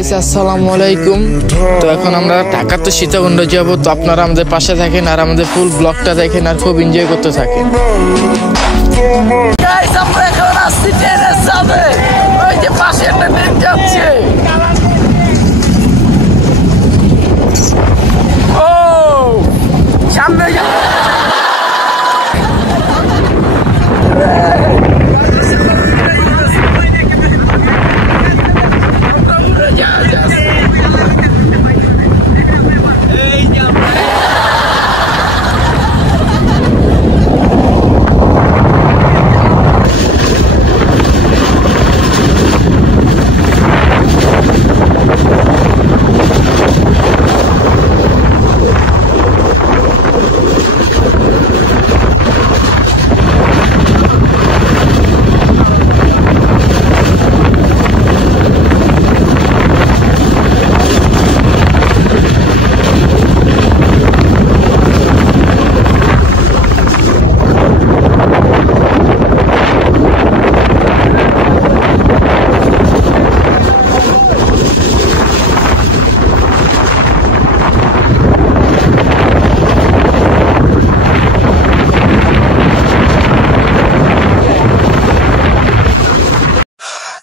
Guys আসসালামু আলাইকুম। তো এখন আমরা ঢাকা তো সীতাকুণ্ড যাব, তো আপনারা আমাদের পাশে থাকেন আর আমাদের ফুল ব্লগটা দেখেন আর খুব এনজয় করতে থাকেন। গাইস আমরা এখন আসছি ট্রেনের সামনে, ওই যে পাশে একটা ট্রেন যাচ্ছে। ও সামনে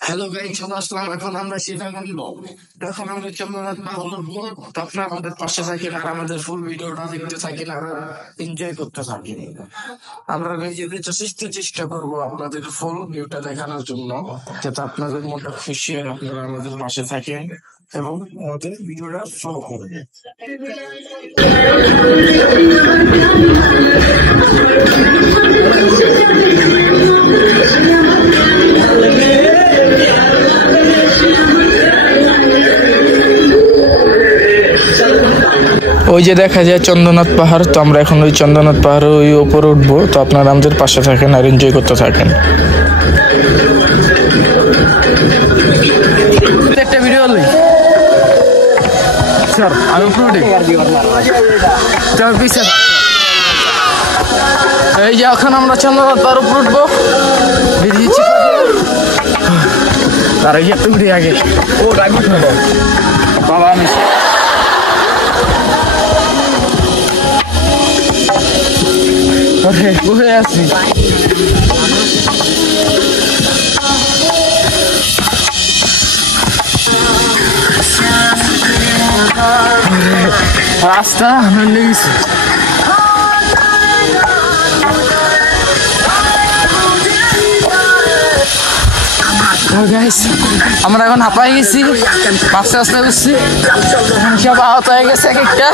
হ্যালো গাইস, চলে আসলাম এখন আমরা সীতাকুণ্ড। এখন আমরা চন্দ্রনাথ পাহাড়ের উপর, তো আপনারা আমাদের পাশে থাকেন আর আমাদের ফুল ভিডিওটা দেখতে থাকেন আর এনজয় করতে থাকেন। আমরা নিজেদের চেষ্টা করবো আপনাদের ফুল ভিউটা দেখানোর জন্য, যাতে আপনাদের মনটা খুশি হয়, আপনারা আমাদের পাশে থাকেন এবং আমাদের ভিডিওটা ফলো করবেন। ওই যে দেখা যায় চন্দ্রনাথ পাহাড়, তো আমরা এখন ওই চন্দ্রনাথ পাহাড়ের ওই উপরে উঠবো, তো আপনারা আমাদের পাশে থাকেন আর এনজয় করতে থাকেন। একটা ভিডিও স্যার আমি এই যে এখন আমরা চন্দ্রনাথ পাহাড় উপরে উঠবো, বেরিয়েছি তার আগে একটা ভিডিও আগে ও বাবা আমি ঘুরে আসছি। রাস্তা লেগেছে। আমরা এখন হাঁপাই গেছি, আস্তে আস্তে উঠছি, সব আহত হয়ে গেছে এক একটা।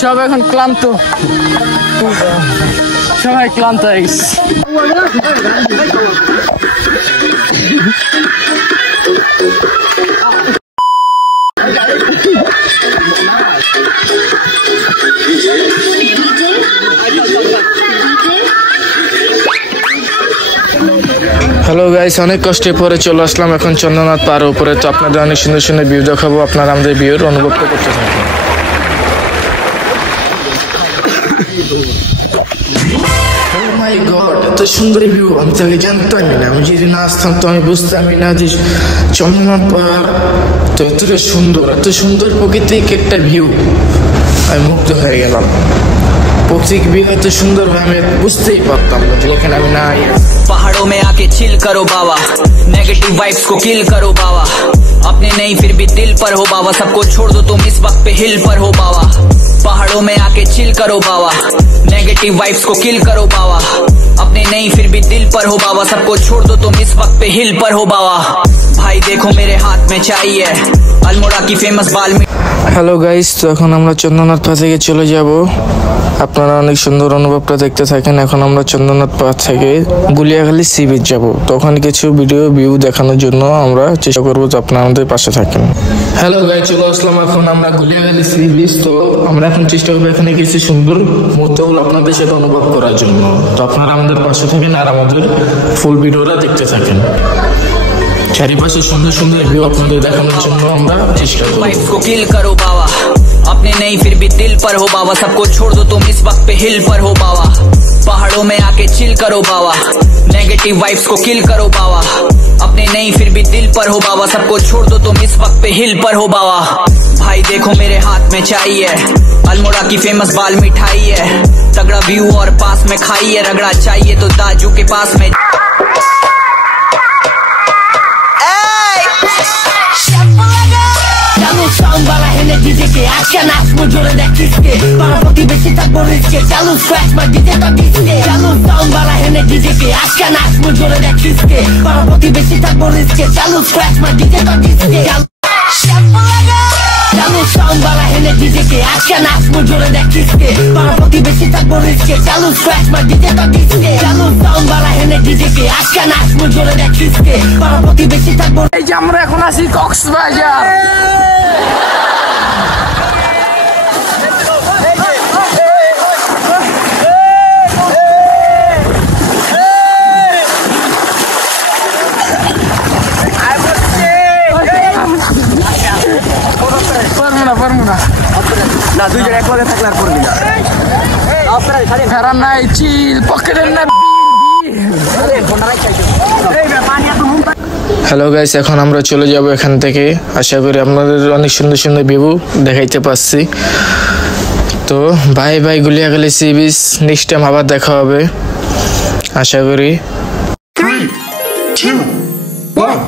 সব এখন ক্লান্ত, সবাই ক্লান্ত হয়ে গেছে। হ্যালো গাইস, অনেক কষ্টের পরে চলে আসলাম এখন চন্দ্রনাথ পাহাড়ের উপরে, তো আপনাদের অনেক সুন্দর সুন্দর ভিউ দেখাবো, আপনারা আমাদের ভিউর অনুভবটা করতে থাকেন। এত সুন্দর ভিউ আমি তাকে জানতামই না, আমি যদি না আসতাম তো আমি বুঝতামই না যে চন্দ্রনাথ পাহাড় তো এতটা সুন্দর, এত সুন্দর প্রকৃতিক একটা ভিউ। আমি মুগ্ধ হয়ে গেলাম, প্রকৃতিক ভিউ এত সুন্দর আমি বুঝতেই পারতাম না যেখানে আমি না। पहाड़ों में आके चिल करो बाबा, नेगेटिव वाइब्स को किल करो बाबा, अपने नहीं फिर भी दिल पर हो बाबा, सबको छोड़ दो तुम इस वक्त पे हिल पर हो बाबा। पहाड़ों में आके चिल करो बाबा, नेगेटिव वाइब्स को किल करो बाबा, अपने नहीं फिर भी दिल पर हो बाबा, सबको छोड़ दो तुम इस वक्त पे हिल पर हो बाबा। भाई देखो मेरे हाथ में चाहिए अल्मोड़ा की फेमस बाल्मीकि। হ্যালো গাইস, তো এখন আমরা চন্দ্রনাথ পাহাড় থেকে চলে যাব, আপনারা অনেক সুন্দর অনুভবটা দেখতে থাকেন। এখন আমরা চন্দ্রনাথ পাহাড় থেকে গুলিয়াখালী সি বিচ যাবো, তখন কিছু ভিডিও ভিউ দেখানোর জন্য আমরা চেষ্টা করবো, তো আপনারা আমাদের পাশে থাকেন। হ্যালো গাইস, চলে আসলাম এখন আমরা গুলিয়াখালী সি বিচ। তো আমরা এখন চেষ্টা করবো এখানে কিছু সুন্দর মুহূর্তগুলো আপনাদের সাথে অনুভব করার জন্য, তো আপনারা আমাদের পাশে থাকেন আর আমাদের ফুল ভিডিওটা দেখতে থাকেন। চারিপাশে সুন্দর সুন্দর ভিউ আপনাদের দেখানোর জন্য আমরা চেষ্টা করব। वाइब्स को किल करो बाबा, अपने नहीं फिर भी दिल पर हो बाबा, सबको छोड़ दो तुम इस वक्त पे हिल पर हो बाबा, पहाड़ों में आके चिल करो बाबा, नेगेटिव वाइब्स को किल करो बाबा, अपने नहीं फिर भी दिल पर हो बाबा, सबको छोड़ दो तुम इस वक्त पे हिल पर हो बाबा। भाई देखो मेरे हाथ में चाय है, अल्मोड़ा की फेमस बाल मिठाई है, तगड़ा व्यू और पास में खाई है, रगड़ा चाहिए तो दाजू के पास में। Sound bala hene DJ ke acha naচ mujhore dekhiske para protibesi thakbo riske chalu scratch ma DJ ta diske chalu sound bala hene DJ ke acha nac mujhore dekhiske para protibesi thakbo riske chalu scratch ma DJ ta diske chalu sound bala hene DJ ke acha nac mujhore dekhiske para protibesi thakbo riske chalu scratch ma DJ ta diske chalu sound bala hene DJ ke acha nac mujhore dekhiske para protibesi thakbo এই যে আমরা এখন আছি কক্সবাজার। না দুইজন এক লগে থাকলে আর করবি না ফেরার নাই চিল পকেটের না। হ্যালো গাইস, এখন আমরা চলে যাব এখান থেকে। আশা করি আপনাদের অনেক সুন্দর সুন্দর ভিউ দেখাইতে পারছি। তো bye bye Guliakhali sea beach, next time আবার দেখা হবে আশা করি। 3, 2, 1